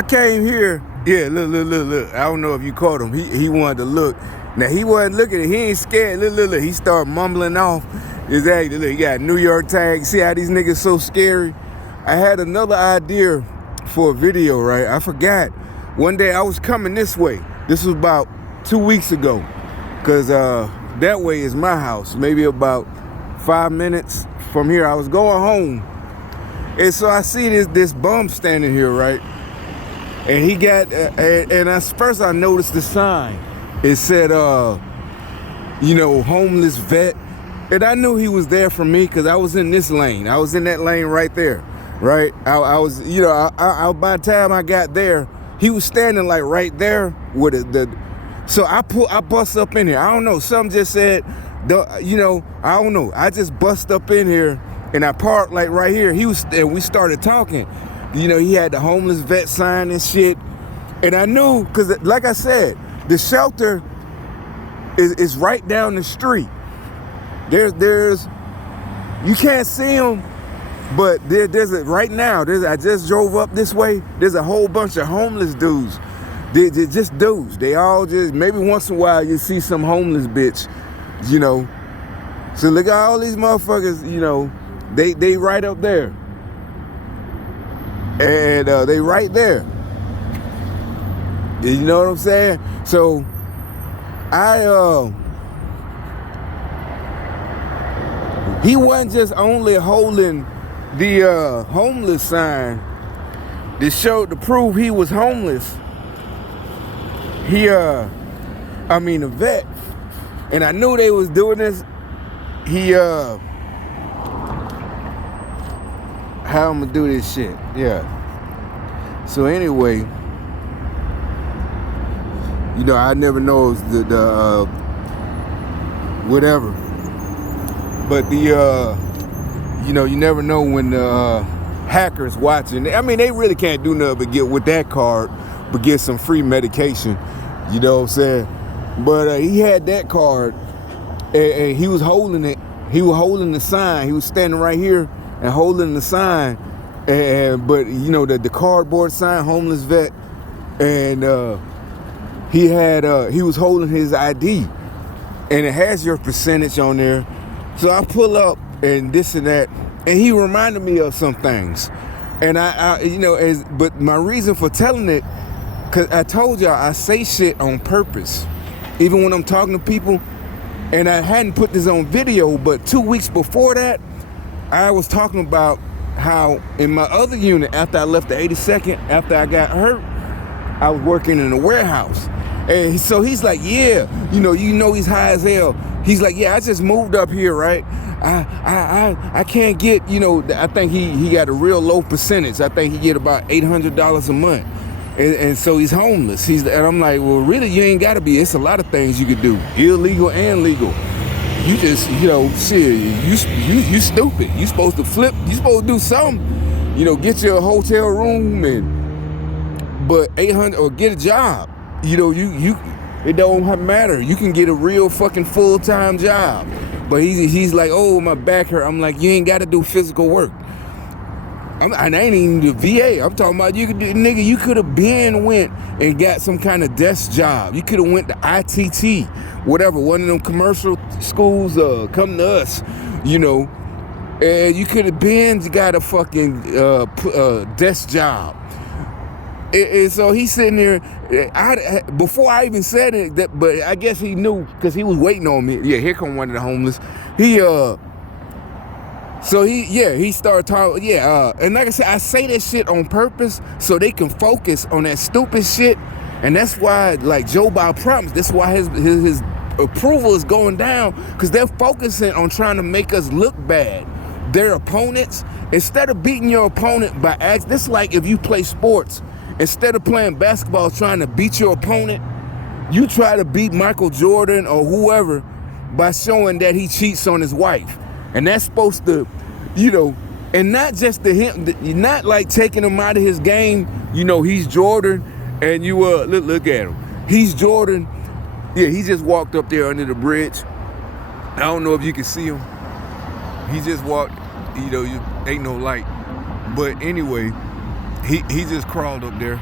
I came here. Yeah, look. I don't know if you caught him. He wanted to look. Now, he wasn't looking. He ain't scared. Look. He started mumbling off. Exactly. Look, he got New York tag. See how these niggas so scary? I had another idea for a video, right? I forgot. One day I was coming this way. This was about 2 weeks ago. Because that way is my house. Maybe about 5 minutes from here. I was going home. And so I see this bum standing here, right? And he got, first I noticed the sign. It said, homeless vet. And I knew he was there for me because I was in this lane. I was in that lane right there, right? I was, by the time I got there, he was standing like right there with so I bust up in here. I don't know. Something just said, I don't know. I just bust up in here and I parked like right here. And we started talking. He had the homeless vet sign and shit. And I knew, because like I said, the shelter is right down the street. There's you can't see them, but there's right now. I just drove up this way. There's a whole bunch of homeless dudes. They're just dudes. They all just, maybe once in a while you see some homeless bitch, So look at all these motherfuckers, they right up there. And they right there. You know what I'm saying? So he wasn't just only holding the homeless sign to prove he was homeless. A vet. And I knew they was doing this. How I'm gonna do this shit? Yeah. So anyway, I never know the whatever. But you never know when the hackers watching. I mean, they really can't do nothing but get with that card, but get some free medication. You know what I'm saying? But he had that card, and he was holding it. He was holding the sign. He was standing right here and holding the sign. But the cardboard sign, homeless vet, and he was holding his ID, and it has your percentage on there. So I pull up and this and that, and he reminded me of some things. And but my reason for telling it, because I told y'all I say shit on purpose, even when I'm talking to people. And I hadn't put this on video, but 2 weeks before that, I was talking about how in my other unit, after I left the 82nd, after I got hurt, I was working in a warehouse. And so he's like, yeah, he's high as hell. He's like, yeah, I just moved up here, right? I can't get, I think he got a real low percentage. I think he get about $800 a month. And so he's homeless. And I'm like, well, really, you ain't got to be. It's a lot of things you could do, illegal and legal. You just, shit, you stupid. You supposed to flip. You supposed to do something. Get you a hotel room but 800 or get a job. It don't matter. You can get a real fucking full-time job. But he's like, oh, my back hurt. I'm like, you ain't got to do physical work. I ain't even the VA. I'm talking about you could have been went and got some kind of desk job. You could have went to ITT, whatever, one of them commercial schools, come to us, and you could have been got a fucking desk job. And so he's sitting there, before I even said it, but I guess he knew because he was waiting on me. Yeah, here come one of the homeless. So he started talking, and like I said, I say that shit on purpose so they can focus on that stupid shit, and that's why, like Joe Biden promised, that's why his approval is going down, because they're focusing on trying to make us look bad. Their opponents, instead of beating your opponent by acts, this is like if you play sports, instead of playing basketball trying to beat your opponent, you try to beat Michael Jordan or whoever by showing that he cheats on his wife. And that's supposed to, and not just to him, not like taking him out of his game. He's Jordan, and you look at him. He's Jordan. Yeah, he just walked up there under the bridge. I don't know if you can see him. He just walked. You ain't no light. But anyway, he just crawled up there.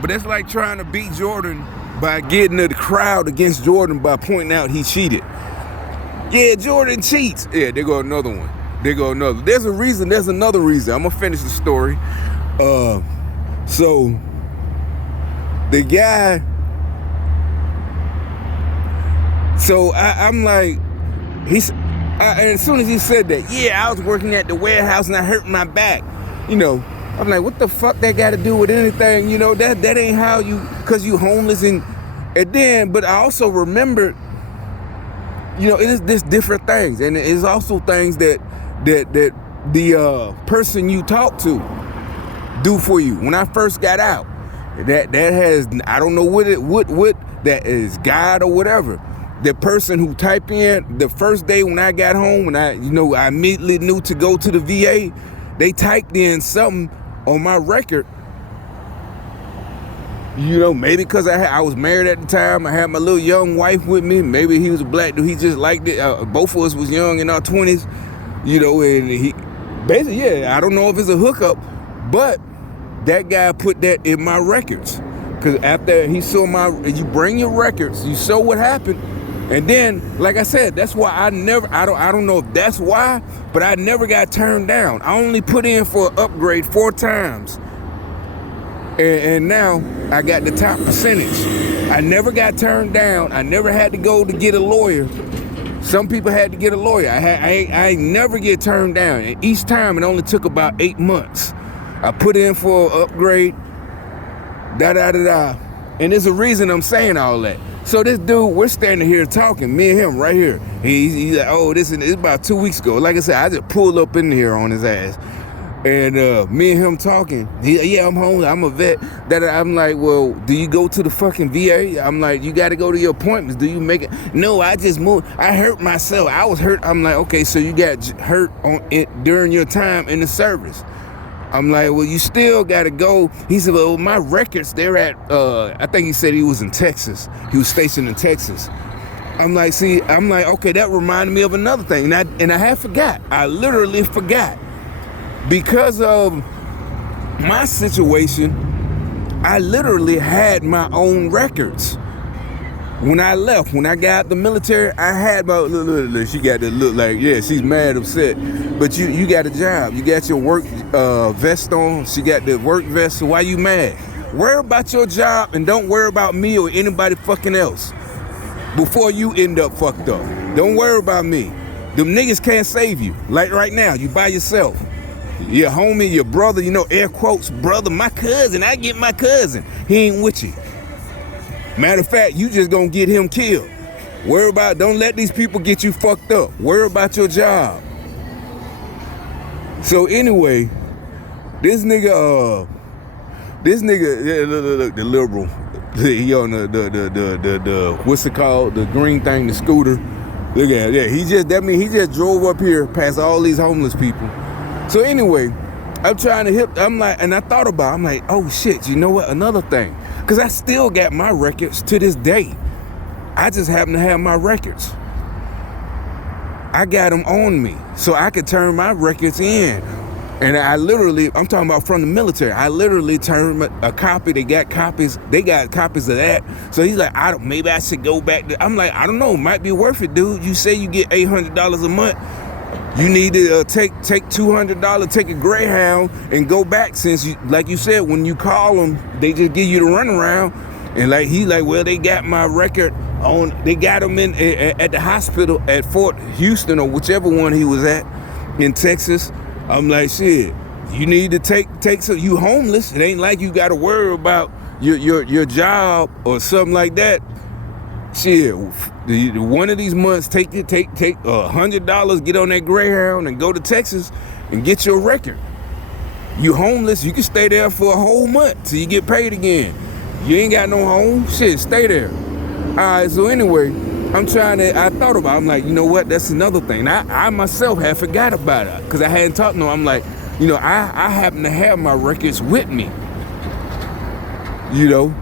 But that's like trying to beat Jordan by getting the crowd against Jordan by pointing out he cheated. Yeah, Jordan cheats. Yeah, there go another one. There go another. There's a reason. There's another reason. I'm gonna finish the story. So the guy. So I'm like, and as soon as he said that, yeah, I was working at the warehouse and I hurt my back. You know, I'm like, what the fuck that got to do with anything? You know, that ain't how you, cause you homeless and then. But I also remembered, you know, it is this different things, and it's also things that the person you talk to do for you. When I first got out, that has, I don't know what that is, God or whatever. The person who typed in the first day when I got home, when I immediately knew to go to the VA, they typed in something on my record. You know, maybe because I was married at the time, I had my little young wife with me. Maybe he was a black dude, he just liked it. Both of us was young in our 20s, you know, and he basically, yeah, I don't know if it's a hookup, but that guy put that in my records. Because after he saw you bring your records, you saw what happened. And then, like I said, that's why I don't know if that's why, but I never got turned down. I only put in for an upgrade 4 times. And now I got the top percentage. I never got turned down. I never had to go to get a lawyer. Some people had to get a lawyer. I never get turned down. And each time it only took about 8 months. I put in for an upgrade, and there's a reason I'm saying all that. So this dude, we're standing here talking, me and him right here. He's like, oh, it's about 2 weeks ago. Like I said, I just pulled up in here on his ass. And me and him talking. Yeah, I'm home. I'm a vet. I'm like, well, do you go to the fucking VA? I'm like, you got to go to your appointments. Do you make it? No, I just moved. I hurt myself. I was hurt. I'm like, okay, so you got hurt on it during your time in the service. I'm like, well, you still got to go. He said, well, my records, they're at, I think he said he was in Texas. He was stationed in Texas. I'm like, okay, that reminded me of another thing. And I had forgot. I literally forgot. Because of my situation, I literally had my own records. When I left, when I got out the military, I had my, look, she got to look like, yeah, she's mad, upset. But you got a job. You got your work vest on. She got the work vest, so why you mad? Worry about your job and don't worry about me or anybody fucking else before you end up fucked up. Don't worry about me. Them niggas can't save you. Like right now, you by yourself. Your homie, your brother, you know, air quotes, brother, my cousin, I get my cousin. He ain't with you. Matter of fact, you just gonna get him killed. Don't let these people get you fucked up. Worry about your job. So anyway, this nigga, yeah, look, the liberal, he on the what's it called? The green thing, the scooter. Look at it, yeah, he just drove up here past all these homeless people. So anyway, I'm trying to I'm like, oh shit, you know what? Another thing. Because I still got my records to this day. I just happen to have my records. I got them on me. So I could turn my records in. And I'm talking about from the military. I literally turned a copy. They got copies of that. So he's like, maybe I should go back. I'm like, I don't know. Might be worth it, dude. You say you get $800 a month. You need to take $200, take a Greyhound, and go back. Since like you said, when you call them, they just give you the runaround. And he's like, well, they got my record on. They got him at the hospital at Fort Houston or whichever one he was at in Texas. I'm like, shit, you need to take some. You homeless. It ain't like you got to worry about your job or something like that. Shit, one of these months, take $100, get on that Greyhound and go to Texas and get your record. You homeless, you can stay there for a whole month till you get paid again. You ain't got no home, shit, stay there. All right, so anyway, I thought about it. I'm like, you know what, that's another thing. I myself had forgot about it because I hadn't talked to him. I'm like, you know, I happen to have my records with me, you know.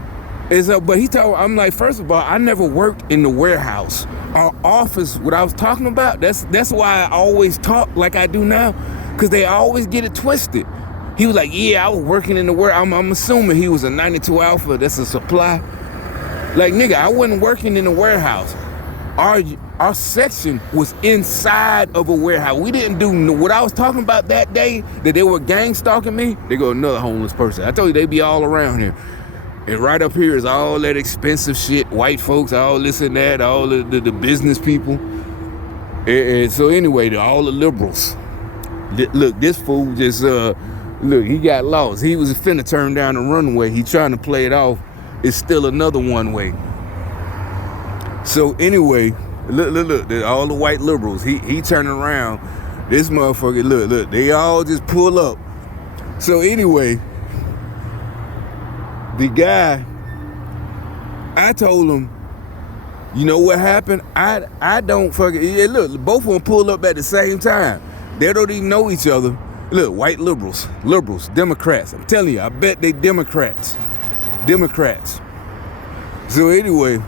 But he told, I'm like, first of all, I never worked in the warehouse. Our office, what I was talking about, that's why I always talk like I do now, because they always get it twisted. He was like, yeah, I was working in the warehouse. I'm assuming he was a 92 Alpha. That's a supply. Like, nigga, I wasn't working in the warehouse. Our section was inside of a warehouse. We didn't do what I was talking about that day, that they were gang stalking me. They go, another homeless person. I told you, they be all around here. And right up here is all that expensive shit, white folks, all this and that, all the business people. And so anyway, all the liberals. Look, this fool just, look, he got lost. He was finna turn down the runway. He trying to play it off. It's still another one way. So anyway, look, all the white liberals, he turning around. This motherfucker, look, they all just pull up. So anyway, the guy, I told him, you know what happened? I don't fucking, yeah, look, both of them pull up at the same time. They don't even know each other. Look, white liberals, Democrats. I'm telling you, I bet they Democrats. So anyway,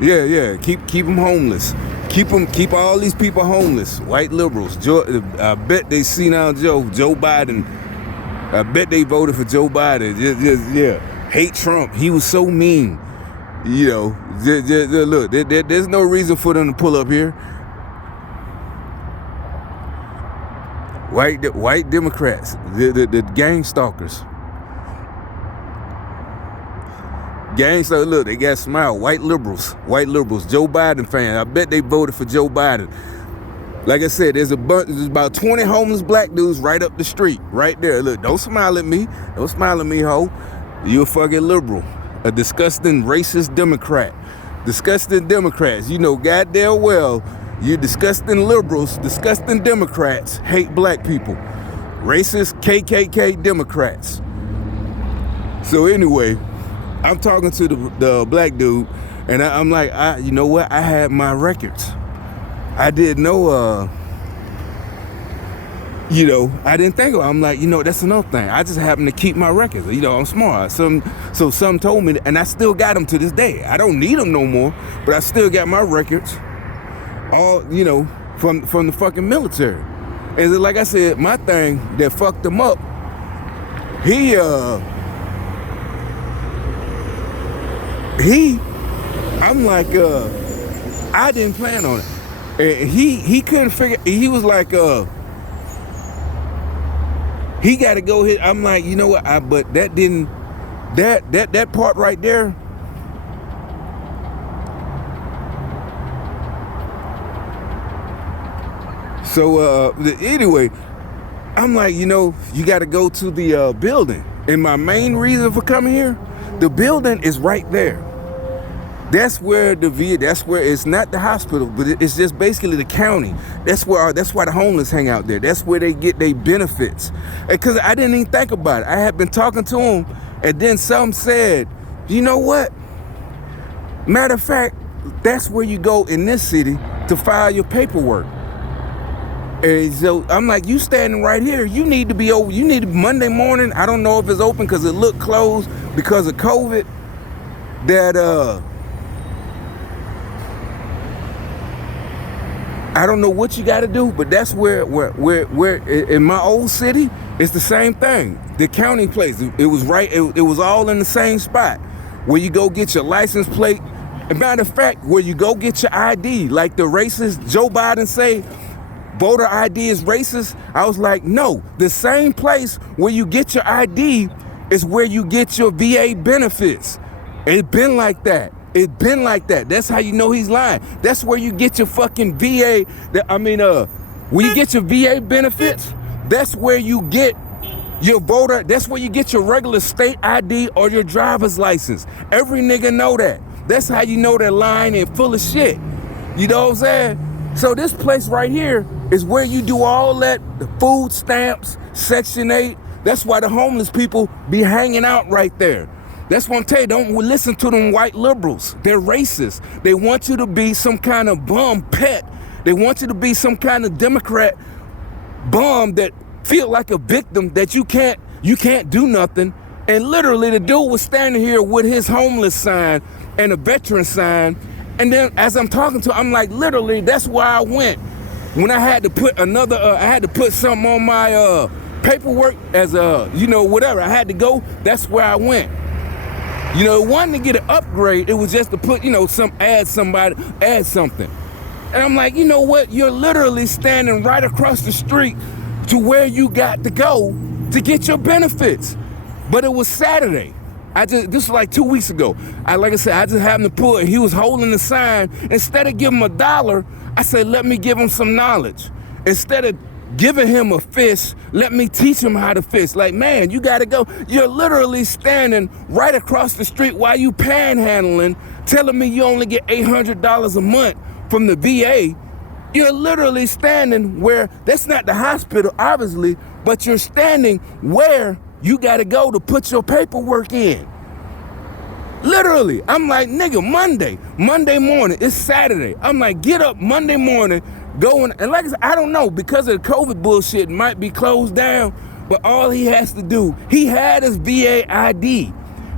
yeah, keep them homeless. Keep all these people homeless. White liberals. I bet they see now Joe Biden. I bet they voted for Joe Biden. Yeah. Hate Trump. He was so mean. You know, look, there's no reason for them to pull up here. White Democrats, the gang stalkers. Gangsters, look, they got smile. White liberals, Joe Biden fan. I bet they voted for Joe Biden. Like I said, there's about 20 homeless black dudes right up the street, right there. Look, don't smile at me. Don't smile at me, ho. You a fucking liberal. A disgusting racist Democrat. Disgusting Democrats. You know goddamn well you disgusting liberals, disgusting Democrats hate black people. Racist KKK Democrats. So anyway, I'm talking to the black dude, and I'm like, you know what? I had my records. I didn't know, you know, I didn't think of it. I'm like, you know, that's another thing. I just happen to keep my records. You know, I'm smart. So some told me, and I still got them to this day. I don't need them no more, but I still got my records, all, you know, from the fucking military. And like I said, my thing that fucked him up, I'm like, I didn't plan on it. And he couldn't figure, he was like, he got to go hit. I'm like, you know what? But that didn't, that part right there. So, anyway, I'm like, you know, you got to go to the building. And my main reason for coming here, the building is right there. That's where that's where it's not the hospital, but it's just basically the county. That's why the homeless hang out there. That's where they get their benefits. Because I didn't even think about it. I had been talking to them, and then some said, you know what? Matter of fact, that's where you go in this city to file your paperwork. And so I'm like, you standing right here. You need to be over. You need Monday morning. I don't know if it's open because it looked closed because of COVID. I don't know what you got to do, but that's where in my old city, it's the same thing. The county place, it was right. It was all in the same spot where you go get your license plate. As a matter of fact, where you go get your ID, like the racist Joe Biden say, voter ID is racist. I was like, no, the same place where you get your ID is where you get your VA benefits. It's been like that. That's how you know he's lying. That's where you get your fucking VA. When you get your VA benefits, that's where you get your voter. That's where you get your regular state ID or your driver's license. Every nigga know that. That's how you know they're lying and full of shit. You know what I'm saying? So this place right here is where you do all that, the food stamps, Section 8. That's why the homeless people be hanging out right there. That's what I'm telling you, don't listen to them white liberals. They're racist. They want you to be some kind of bum pet. They want you to be some kind of Democrat bum that feel like a victim, that you can't do nothing. And literally the dude was standing here with his homeless sign and a veteran sign. And then as I'm talking to him, I'm like, literally, that's where I went. When I had to put I had to put something on my paperwork as a, whatever. I had to go. That's where I went. It wasn't to get an upgrade. It was just to put, add something. And I'm like, you know what? You're literally standing right across the street to where you got to go to get your benefits. But it was Saturday. This was like 2 weeks ago. I just happened to pull it. He was holding the sign. Instead of giving him $1, I said, let me give him some knowledge. Instead of giving him a fish, let me teach him how to fish. Like, man, you got to go. You're literally standing right across the street while you panhandling, telling me you only get $800 a month from the VA. You're literally standing where, that's not the hospital, obviously, but you're standing where you got to go to put your paperwork in. Literally. I'm like, nigga, Monday morning, it's Saturday. I'm like, get up Monday morning, go in, and like I said, I don't know, because of the COVID bullshit, it might be closed down, but all he has to do, he had his VA ID.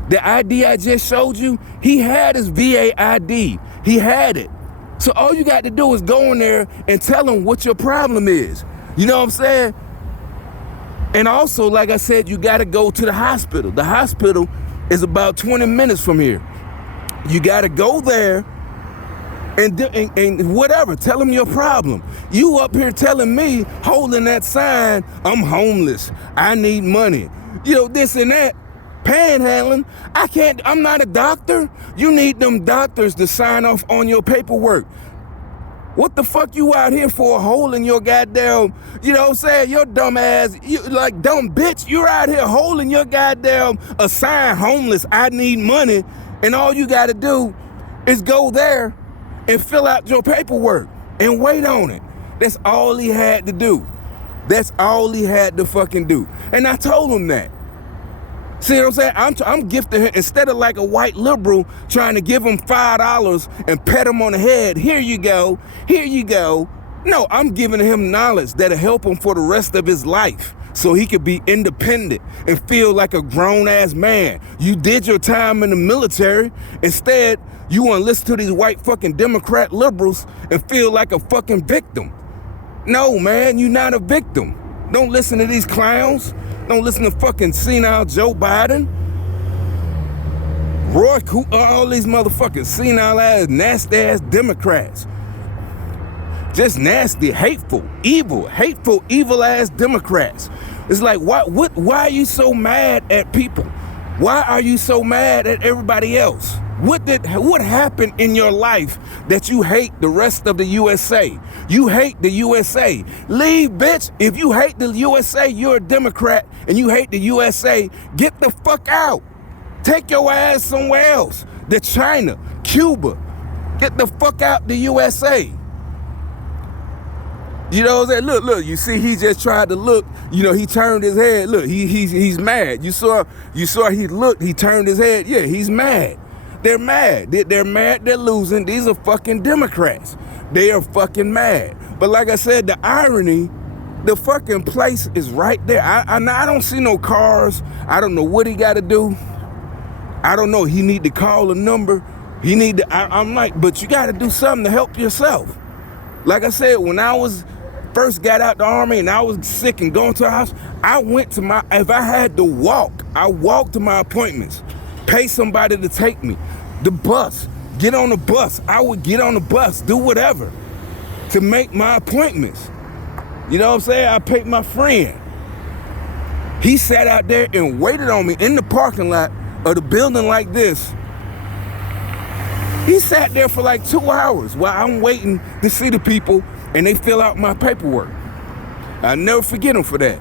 The ID I just showed you, he had his VA ID. He had it. So all you got to do is go in there and tell him what your problem is. You know what I'm saying? And also, like I said, you got to go to the hospital. The hospital is about 20 minutes from here. You got to go there and whatever, tell them your problem. You up here telling me, holding that sign, I'm homeless, I need money, this and that, panhandling. I'm not a doctor. You need them doctors to sign off on your paperwork. What the fuck you out here for, holding your goddamn, your dumb ass, dumb bitch, you're out here holding your goddamn a sign, homeless, I need money, and all you gotta do is go there and fill out your paperwork and wait on it. That's all he had to do. That's all he had to fucking do. And I told him that. See what I'm saying? I'm gifting him, instead of like a white liberal trying to give him $5 and pat him on the head, here you go. No, I'm giving him knowledge that'll help him for the rest of his life so he could be independent and feel like a grown-ass man. You did your time in the military. Instead, you want to listen to these white fucking Democrat liberals and feel like a fucking victim. No, man, you're not a victim. Don't listen to these clowns. Don't listen to fucking senile Joe Biden, Roy Cooper, all these motherfuckers, senile ass, nasty ass Democrats. Just nasty, hateful, evil ass Democrats. It's like, why are you so mad at people? Why are you so mad at everybody else? What happened in your life that you hate the rest of the USA? You hate the USA. Leave, bitch. If you hate the USA, you're a Democrat, and you hate the USA, get the fuck out. Take your ass somewhere else. To China, Cuba. Get the fuck out the USA. You know what I'm saying? Look, you see, he just tried to look, he turned his head. Look, he's mad. You saw he looked, he turned his head. Yeah, he's mad. They're mad. They're mad they're losing. These are fucking Democrats. They are fucking mad. But like I said, the irony, the fucking place is right there. I don't see no cars. I don't know what he got to do. I don't know. He need to call a number. I'm like, but you got to do something to help yourself. Like I said, when I first got out the army and I was sick and going to a house, if I had to walk, I walked to my appointments. Pay somebody to take me. The bus, get on the bus. I would get on the bus, do whatever to make my appointments. You know what I'm saying? I paid my friend. He sat out there and waited on me in the parking lot of the building like this. He sat there for like 2 hours while I'm waiting to see the people and they fill out my paperwork. I'll never forget him for that.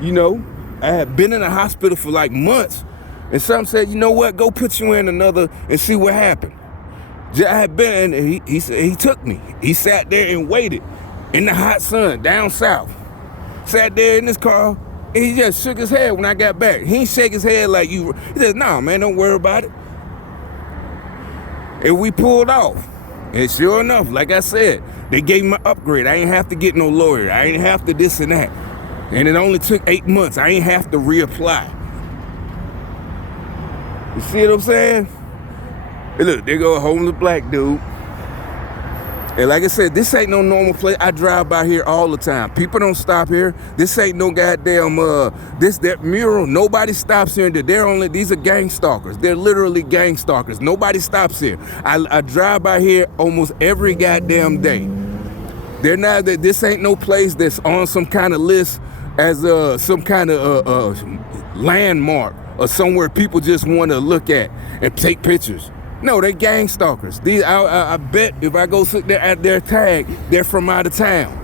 I had been in the hospital for like months. And some said, you know what, go put you in another and see what happened. I had been, and he took me. He sat there and waited in the hot sun down south. Sat there in his car, and he just shook his head when I got back. He didn't shake his head like you. He said, nah, man, don't worry about it. And we pulled off. And sure enough, like I said, they gave me an upgrade. I ain't have to get no lawyer. I ain't have to this and that. And it only took 8 months. I ain't have to reapply. You see what I'm saying? Hey, look, there go a homeless black dude. And like I said, this ain't no normal place. I drive by here all the time. People don't stop here. This ain't no goddamn that mural. Nobody stops here. These are gang stalkers. They're literally gang stalkers. Nobody stops here. I drive by here almost every goddamn day. This ain't no place that's on some kind of list as some kind of landmark or somewhere people just want to look at and take pictures. No, they gang stalkers. I bet if I go sit there at their tag, they're from out of town.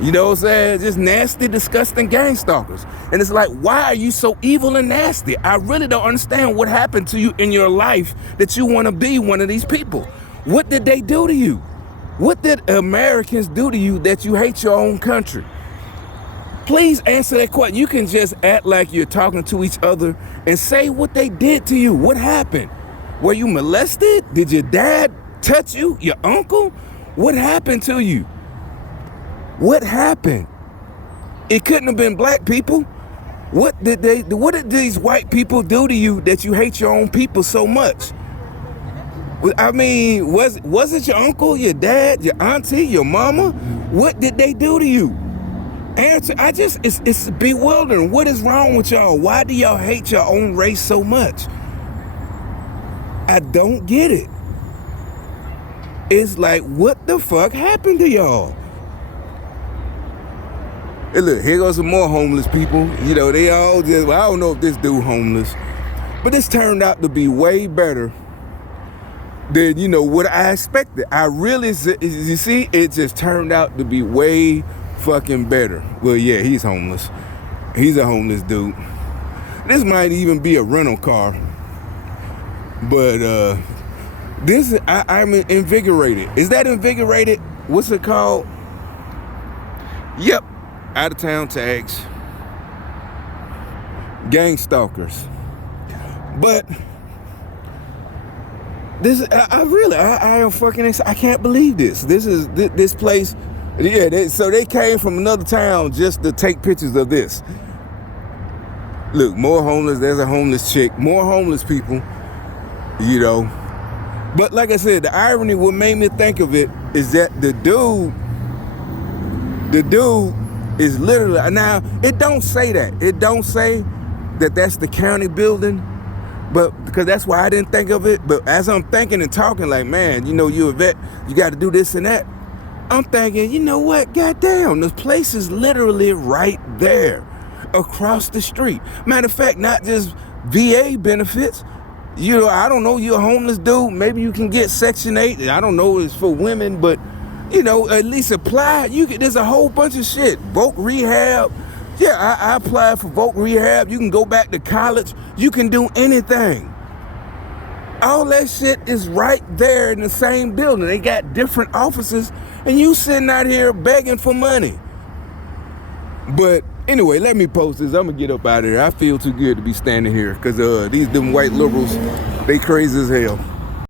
You know what I'm saying? Just nasty, disgusting gang stalkers. And it's like, why are you so evil and nasty? I really don't understand what happened to you in your life that you want to be one of these people. What did they do to you? What did Americans do to you that you hate your own country? Please answer that question. You can just act like you're talking to each other and say what they did to you. What happened? Were you molested? Did your dad touch you? Your uncle? What happened to you? What happened? It couldn't have been black people. What did these white people do to you that you hate your own people so much? I mean, was it your uncle, your dad, your auntie, your mama? What did they do to you? Answer. It's bewildering. What is wrong with y'all? Why do y'all hate your own race so much? I don't get it. It's like, what the fuck happened to y'all? Hey, look, here goes some more homeless people. You know, they all just, well, I don't know if this dude homeless, but this turned out to be way better than, you know, what I expected. You see, it just turned out to be way fucking better. Well, yeah, he's homeless. He's a homeless dude. This might even be a rental car. But I'm invigorated. Is that invigorated? What's it called? Yep, out of town tags, gang stalkers. But I am fucking. I can't believe this. This place. Yeah, so they came from another town just to take pictures of this. Look, more homeless. There's a homeless chick. More homeless people. You know, but like I said, the irony, what made me think of it is that the dude is literally, now it don't say that. It don't say that that's the county building, but because that's why I didn't think of it. But as I'm thinking and talking, like, man, you know, you're a vet, you got to do this and that. I'm thinking, you know what? Goddamn, this place is literally right there across the street. Matter of fact, not just VA benefits. You know, I don't know, you're a homeless dude. Maybe you can get Section 8. I don't know, it's for women, but, you know, at least apply. There's a whole bunch of shit. Voc rehab. Yeah, I applied for Voc rehab. You can go back to college. You can do anything. All that shit is right there in the same building. They got different offices, and you sitting out here begging for money. But anyway, let me post this. I'm gonna get up out of here. I feel too good to be standing here because them white liberals, they crazy as hell.